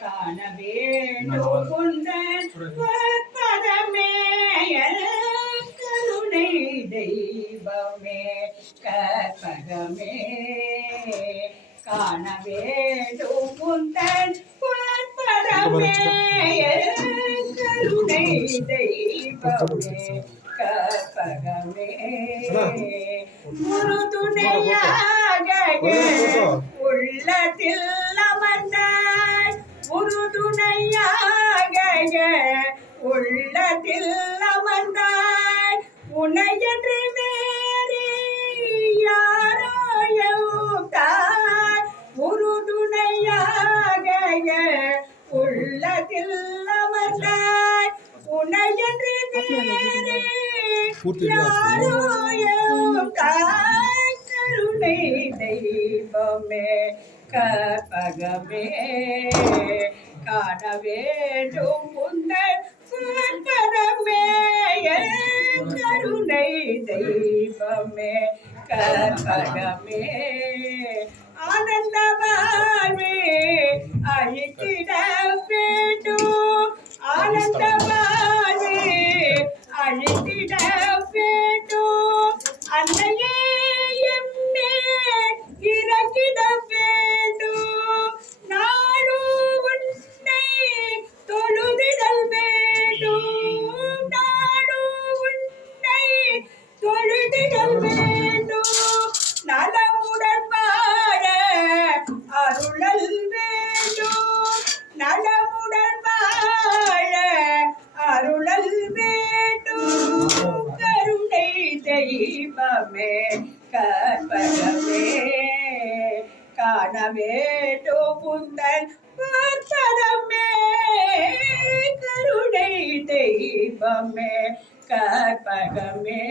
காண வேண்டும் குந்தன் பதமே கருணை தெய்வமே கற்பகமே காண வேண்டும் குந்தன் பதமே கருணை தெய்வமே கற்பகமே குரு துணையாக உள்ளத்தில் அமர்ந்தாய் உறுதுணையாக உள்ளத்தில் அமர்ந்தாய் உனையன்று வேறு யாரோ தாய் உறுதுணையாக உள்ளத்தில் அமர்ந்தாய் உனையன்று வேறு யாரோ தாய் கருணை தெய்வமே கற்பகமே காண வேண்டும் உந்தன் பதமே கருணை தெய்வமே கற்பகமே ஆனந்த வாழ்வே அழித்திட வேண்டும் ஆனந்த வாழ்வே அழித்திட வேண்டும் அன்னையே எம்மே இறக்கிட வேண்டும் நானும் உன்னை தொழுதிடல் வேண்டும் நானும் உன்னை தொழுதிடல் வேண்டும் நலமுடன் வாழ அருளல் வேண்டும் நலமுடன் வாழ அருளல் வேண்டும் கருணை தெய்வமே கற்பகமே காண வேண்டும் உந்தன் பதமே கருணை தெய்வமே கற்பகமே